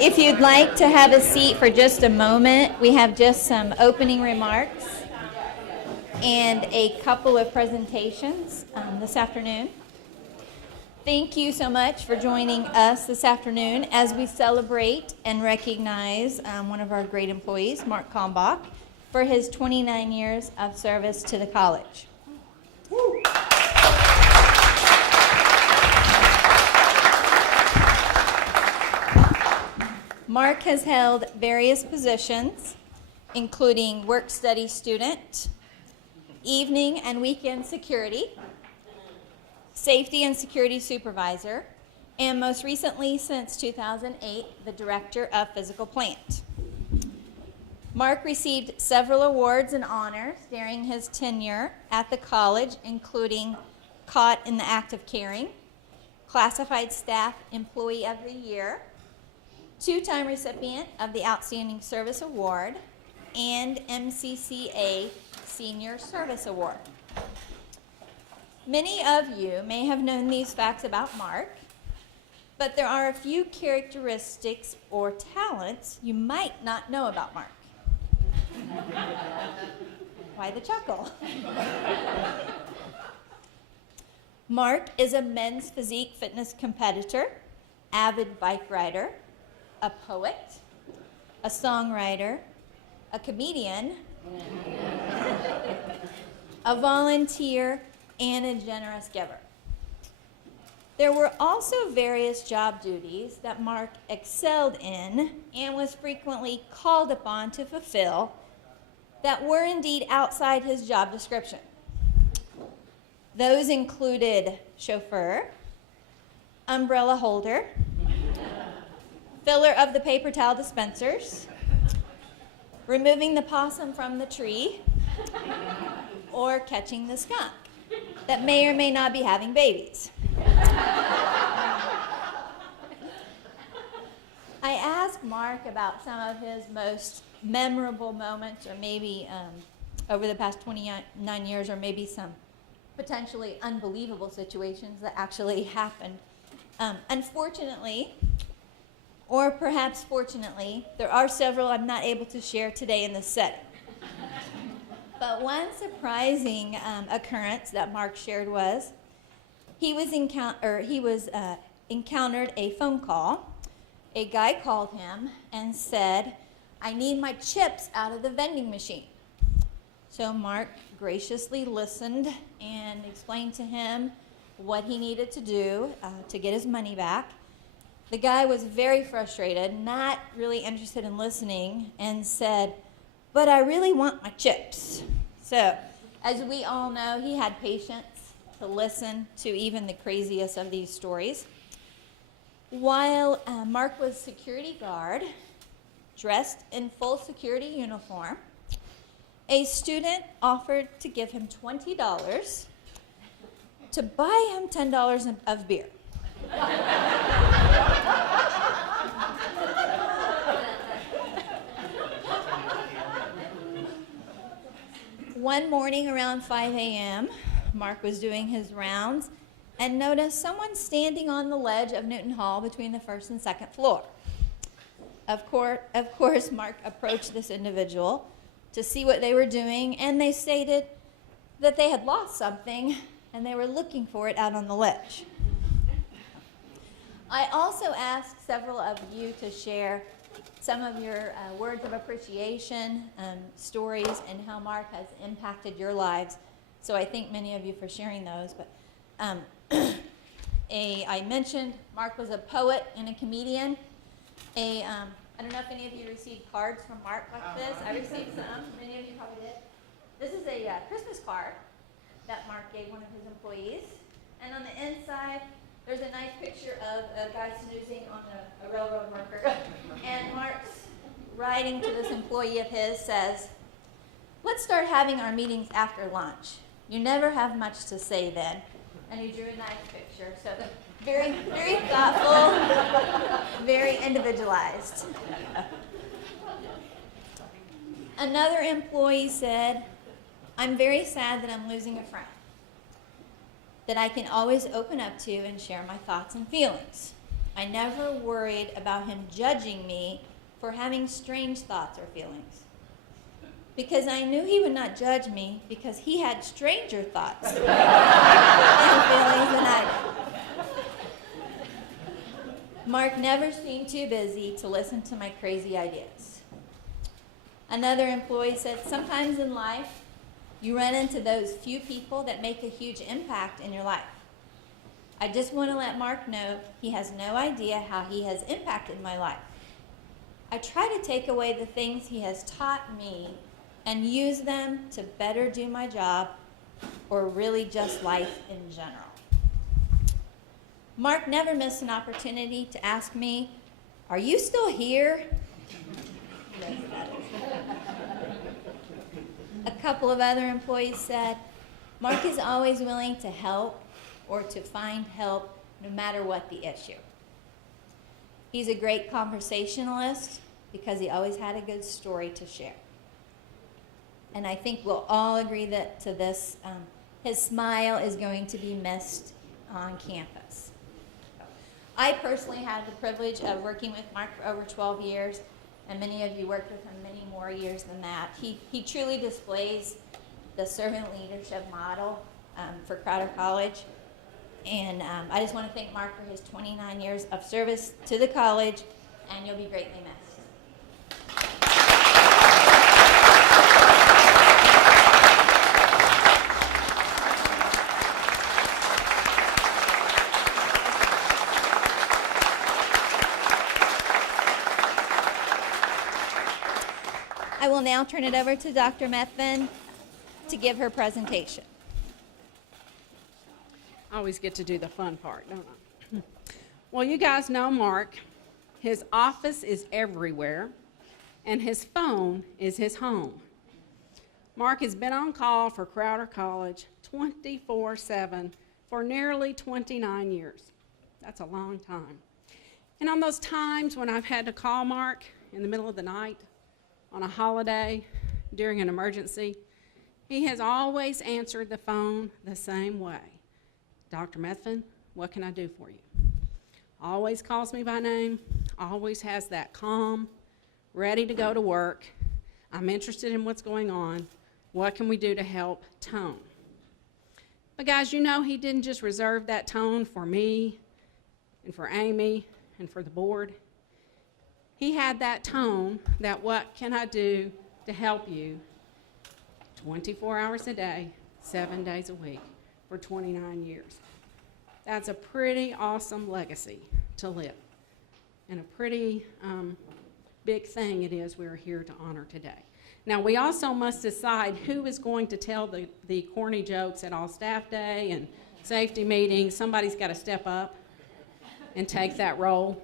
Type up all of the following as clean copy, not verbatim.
If you'd like to have a seat for just a moment, we have just some opening remarks and a couple of presentations this afternoon. Thank you so much for joining us this afternoon as we celebrate and recognize one of our great employees, Mark Kalmbach, for his 29 years of service to the college. Woo. Mark has held various positions, including work-study student, evening and weekend security, safety and security supervisor, and most recently, since 2008, the director of physical plant. Mark received several awards and honors during his tenure at the college, including Caught in the Act of Caring, Classified Staff Employee of the Year, two-time recipient of the Outstanding Service Award, and MCCA Senior Service Award. Many of you may have known these facts about Mark, but there are a few characteristics or talents you might not know about Mark. Why the chuckle? Mark is a men's physique fitness competitor, avid bike rider, a poet, a songwriter, a comedian, a volunteer, and a generous giver. There were also various job duties that Mark excelled in and was frequently called upon to fulfill that were indeed outside his job description. Those included chauffeur, umbrella holder, filler of the paper towel dispensers, removing the possum from the tree, or catching the skunk that may or may not be having babies. I asked Mark about some of his most memorable moments, or maybe over the past 29 years, or maybe some potentially unbelievable situations that actually happened. Unfortunately, or perhaps fortunately, there are several I'm not able to share today in this setting. But one surprising occurrence that Mark shared was he encountered a phone call. A guy called him and said, "I need my chips out of the vending machine." So Mark graciously listened and explained to him what he needed to do to get his money back. The guy was very frustrated, not really interested in listening, and said, "But I really want my chips." So, as we all know, he had patience to listen to even the craziest of these stories. While Mark was security guard, dressed in full security uniform, a student offered to give him $20 to buy him $10 of beer. One morning around 5 a.m., Mark was doing his rounds and noticed someone standing on the ledge of Newton Hall between the first and second floor. Of course, Mark approached this individual to see what they were doing, and they stated that they had lost something and they were looking for it out on the ledge. I also asked several of you to share some of your words of appreciation, stories, and how Mark has impacted your lives. So I thank many of you for sharing those. But I mentioned Mark was a poet and a comedian. I don't know if any of you received cards from Mark like this. I received some. Many of you probably did. This is a Christmas card that Mark gave one of his employees. And on the inside, there's a nice picture of a guy snoozing on a railroad worker. And Mark's writing to this employee of his says, "Let's start having our meetings after lunch. You never have much to say then." And he drew a nice picture. So very, very thoughtful, very individualized. Another employee said, "I'm very sad that I'm losing a friend that I can always open up to and share my thoughts and feelings. I never worried about him judging me for having strange thoughts or feelings. Because I knew he would not judge me because he had stranger thoughts and feelings than I did. Mark never seemed too busy to listen to my crazy ideas. Another employee said, sometimes in life, you run into those few people that make a huge impact in your life. I just want to let Mark know he has no idea how he has impacted my life. I try to take away the things he has taught me and use them to better do my job or really just life in general. Mark never missed an opportunity to ask me, are you still here? A couple of other employees said, Mark is always willing to help or to find help no matter what the issue. He's a great conversationalist because he always had a good story to share. And I think we'll all agree that to this, his smile is going to be missed on campus. I personally had the privilege of working with Mark for over 12 years, and many of you worked with him many more years than that. He truly displays the servant leadership model for Crowder College. And I just want to thank Mark for his 29 years of service to the college, and you'll be greatly missed. I will now turn it over to Dr. Methvin to give her presentation. I always get to do the fun part, don't I? Well, you guys know Mark. His office is everywhere, and his phone is his home. Mark has been on call for Crowder College 24/7 for nearly 29 years. That's a long time. And on those times when I've had to call Mark in the middle of the night, on a holiday, during an emergency, he has always answered the phone the same way. Dr. Methvin, what can I do for you? Always calls me by name, always has that calm, ready to go to work. I'm interested in what's going on. What can we do to help tone? But guys, you know he didn't just reserve that tone for me and for Amy and for the board. He had that tone that what can I do to help you 24 hours a day, 7 days a week for 29 years. That's a pretty awesome legacy to live, and a pretty big thing it is we're here to honor today. Now, we also must decide who is going to tell the corny jokes at all staff day and safety meetings. Somebody's got to step up and take that role,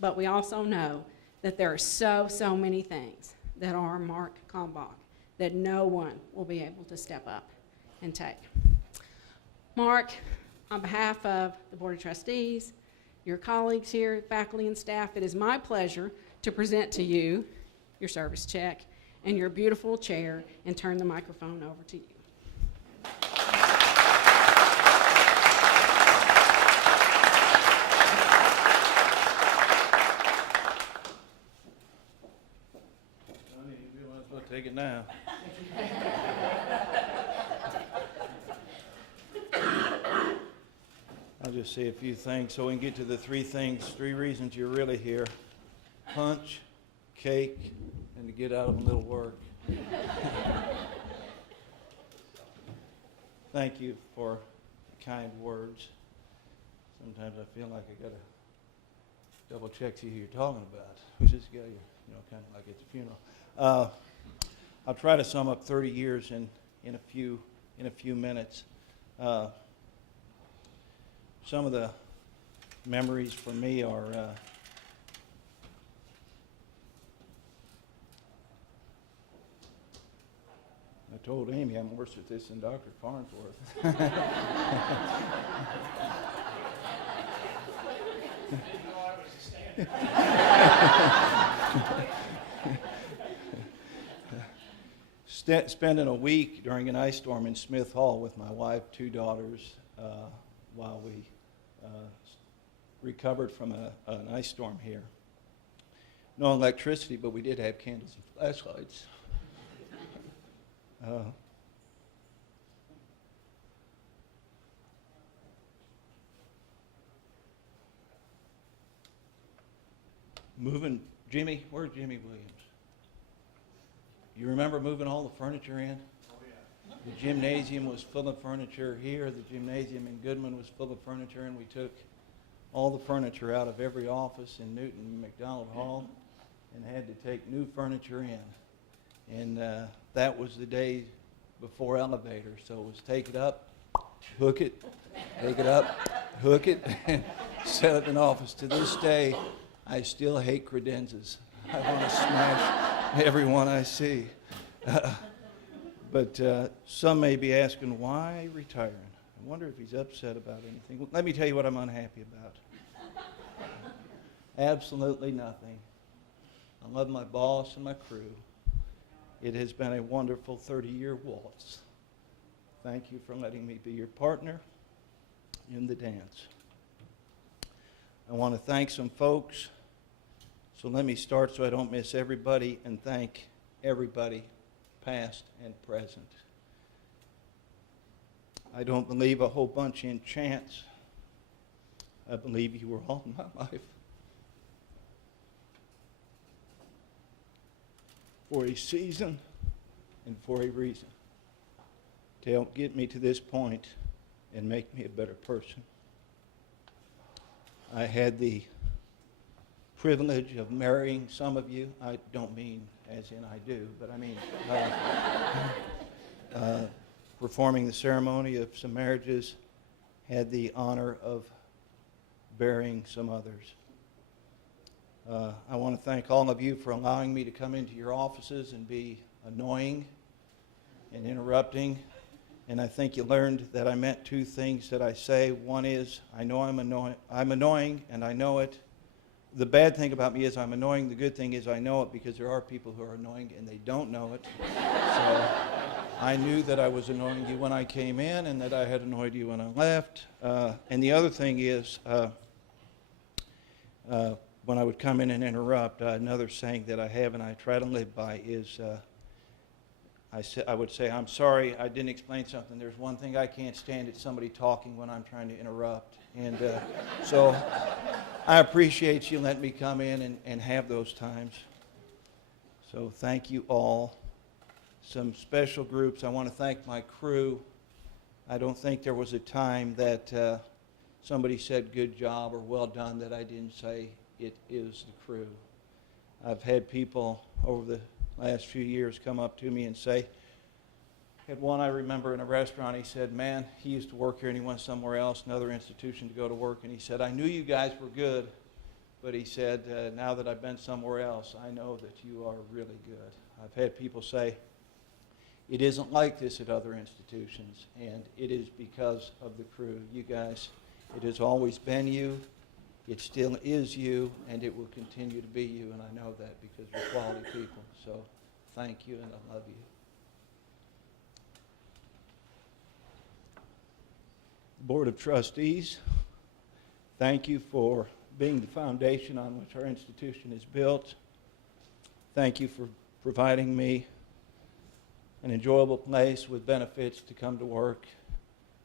but we also know that there are so many things that are Mark Kalmbach that no one will be able to step up and take. Mark, on behalf of the Board of Trustees, your colleagues here, faculty and staff, it is my pleasure to present to you your service check and your beautiful chair and turn the microphone over to you. Take it now. I'll just say a few things so we can get to the three reasons you're really here. Punch, cake, and to get out of a little work. Thank you for the kind words. Sometimes I feel like I got to double check to who you're talking about. Who's this guy? Kind of like it's a funeral. I'll try to sum up 30 years in a few minutes. Some of the memories for me are I told Amy I'm worse at this than Dr. Farnsworth. Spending a week during an ice storm in Smith Hall with my wife, 2 daughters, while we recovered from an ice storm here. No electricity, but we did have candles and flashlights. Moving, Jimmy, where's Jimmy Williams? You remember moving all the furniture in? Oh, yeah. The gymnasium was full of furniture here. The gymnasium in Goodman was full of furniture, and we took all the furniture out of every office in Newton and McDonald Hall and had to take new furniture in. And that was the day before elevators. So it was take it up, hook it, take it up, hook it, and set up an office. To this day, I still hate credenzas. I want to smash everyone I see. But some may be asking, why retiring? I wonder if he's upset about anything. Well, let me tell you what I'm unhappy about. Absolutely nothing. I love my boss and my crew. It has been a wonderful 30-year waltz. Thank you for letting me be your partner in the dance. I want to thank some folks. So let me start so I don't miss everybody and thank everybody, past and present. I don't believe a whole bunch in chance. I believe you were all in my life for a season and for a reason, to help get me to this point and make me a better person. I had the privilege of marrying some of you. I don't mean as in I do, but I mean performing the ceremony of some marriages, had the honor of burying some others. I want to thank all of you for allowing me to come into your offices and be annoying and interrupting. And I think you learned that I meant two things that I say. One is, I know I'm annoying, and I know it. The bad thing about me is I'm annoying. The good thing is I know it, because there are people who are annoying and they don't know it. So I knew that I was annoying you when I came in and that I had annoyed you when I left. And the other thing is, when I would come in and interrupt, another saying that I have and I try to live by is, I would say, I'm sorry, I didn't explain something. There's one thing I can't stand, it's somebody talking when I'm trying to interrupt. And so I appreciate you letting me come in and have those times. So thank you all. Some special groups. I want to thank my crew. I don't think there was a time that somebody said good job or well done that I didn't say it is the crew. I've had people over the last few years come up to me and say, had one I remember in a restaurant, he said, man, he used to work here and he went somewhere else, another institution to go to work, and he said, I knew you guys were good, but he said, now that I've been somewhere else, I know that you are really good. I've had people say, it isn't like this at other institutions, and it is because of the crew. You guys, it has always been you, it still is you, and it will continue to be you, and I know that because you're quality people. So thank you, and I love you. Board of Trustees, thank you for being the foundation on which our institution is built. Thank you for providing me an enjoyable place with benefits to come to work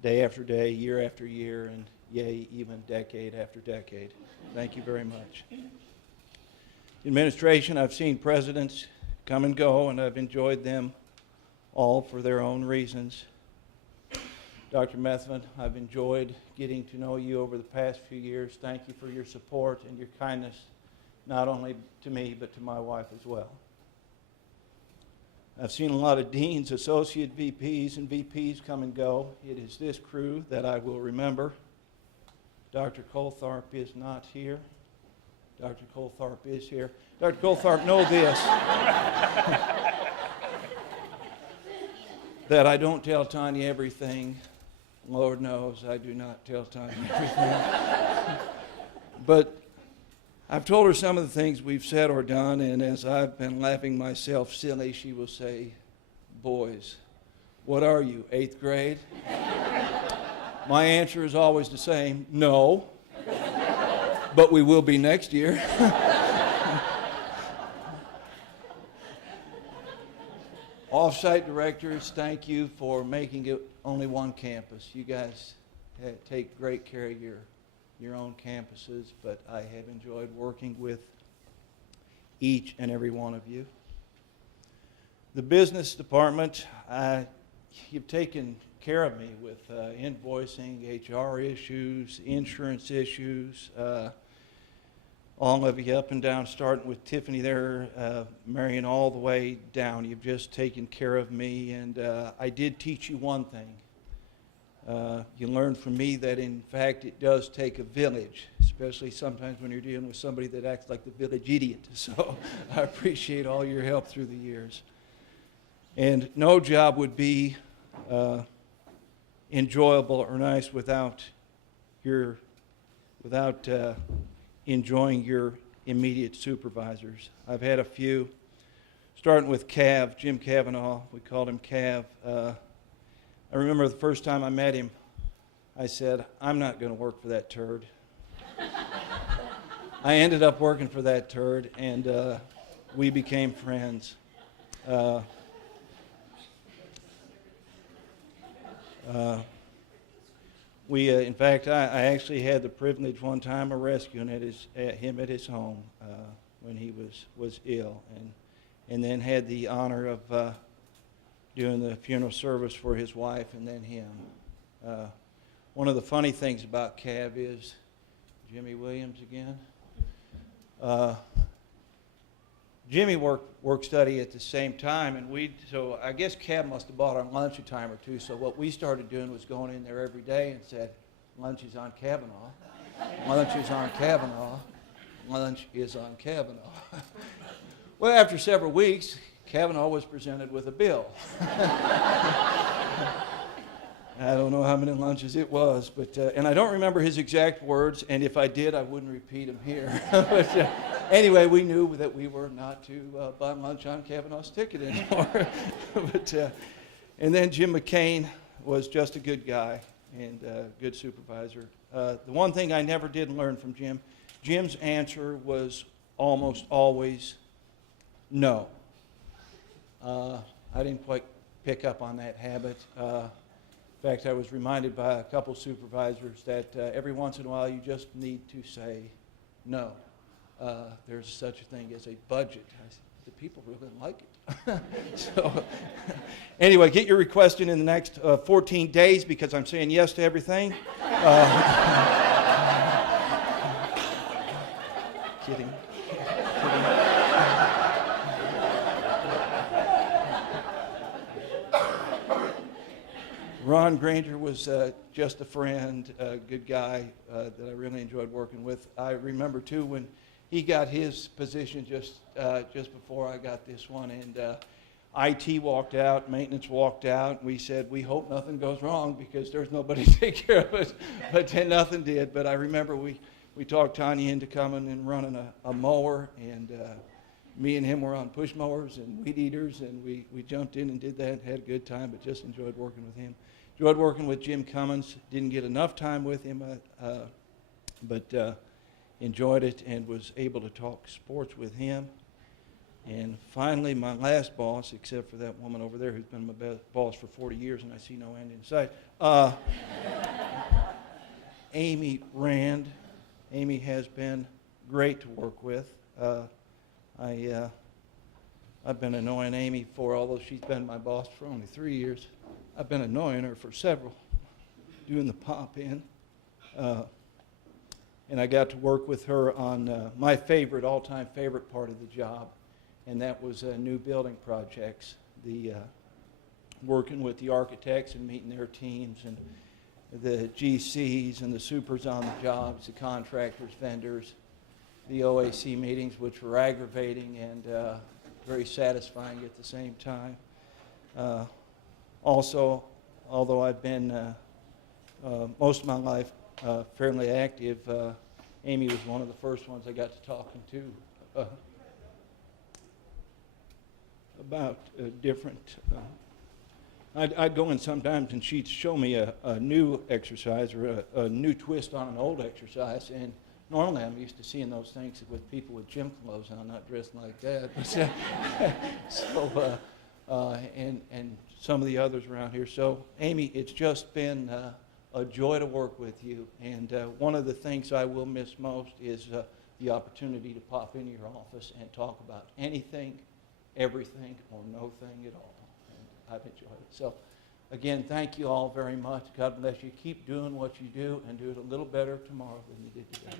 day after day, year after year, and yea, even decade after decade. Thank you very much. The administration, I've seen presidents come and go, and I've enjoyed them all for their own reasons. Dr. Methvin, I've enjoyed getting to know you over the past few years. Thank you for your support and your kindness, not only to me, but to my wife as well. I've seen a lot of deans, associate VPs, and VPs come and go. It is this crew that I will remember. Dr. Coltharp is not here. Dr. Coltharp is here. Dr. Coltharp, know this, that I don't tell Tanya everything. Lord knows I do not tell Tanya everything. But I've told her some of the things we've said or done, and as I've been laughing myself silly, she will say, boys, what are you, 8th grade? My answer is always the same, no. but we will be next year. Off-site directors, thank you for making it only one campus. You guys take great care of your own campuses, but I have enjoyed working with each and every one of you. The business department, you've taken care of me with invoicing, HR issues, insurance issues, all of you up and down, starting with Tiffany there, Marion, all the way down. You've just taken care of me, and I did teach you one thing. You learned from me that, in fact, it does take a village, especially sometimes when you're dealing with somebody that acts like the village idiot. So I appreciate all your help through the years. And no job would be enjoyable or nice without enjoying your immediate supervisors. I've had a few, starting with Cav, Jim Cavanaugh. We called him Cav. I remember the first time I met him, I said, I'm not going to work for that turd. I ended up working for that turd, and we became friends. In fact, I actually had the privilege one time of rescuing him at his home when he was ill, and then had the honor of doing the funeral service for his wife and then him. One of the funny things about Cav is, Jimmy Williams again, Jimmy work study at the same time, and so I guess Cav must have bought our lunch a time or two, so what we started doing was going in there every day and said, lunch is on Cavanaugh, lunch is on Cavanaugh, lunch is on Cavanaugh. Well, after several weeks, Cavanaugh was presented with a bill. I don't know how many lunches it was, but and I don't remember his exact words, and if I did, I wouldn't repeat them here. But anyway, we knew that we were not to buy lunch on Cavanaugh's ticket anymore. And then Jim McCain was just a good guy and a good supervisor. The one thing I never did learn from Jim's answer was almost always no. I didn't quite pick up on that habit. In fact, I was reminded by a couple supervisors that every once in a while you just need to say no. There's such a thing as a budget. I said, the people really like it. So anyway, get your request in the next 14 days because I'm saying yes to everything. Kidding. Ron Granger was just a friend, a good guy that I really enjoyed working with. I remember, too, when he got his position just before I got this one, and IT walked out, maintenance walked out, and we said, we hope nothing goes wrong because there's nobody to take care of it, but then nothing did. But I remember we talked Tanya into coming and running a mower, and me and him were on push mowers and weed eaters, and we jumped in and did that, had a good time, but just enjoyed working with him. Enjoyed working with Jim Cummins. Didn't get enough time with him, but enjoyed it and was able to talk sports with him. And finally, my last boss, except for that woman over there who's been my boss for 40 years and I see no end in sight, Amy Rand. Amy has been great to work with. I've been annoying Amy although she's been my boss for only 3 years, I've been annoying her for several, doing the pop-in. And I got to work with her on my all-time favorite part of the job, and that was new building projects, working with the architects and meeting their teams, and the GCs and the supers on the jobs, the contractors, vendors, the OAC meetings, which were aggravating and very satisfying at the same time. Also, although I've been most of my life fairly active, Amy was one of the first ones I got to talking to about different. I'd go in sometimes and she'd show me a new exercise or a new twist on an old exercise, and Normally, I'm used to seeing those things with people with gym clothes on, not dressed like that. And some of the others around here. So, Amy, it's just been a joy to work with you. And one of the things I will miss most is the opportunity to pop into your office and talk about anything, everything, or no thing at all. And I've enjoyed it. So, again, thank you all very much. God bless you. Keep doing what you do and do it a little better tomorrow than you did today.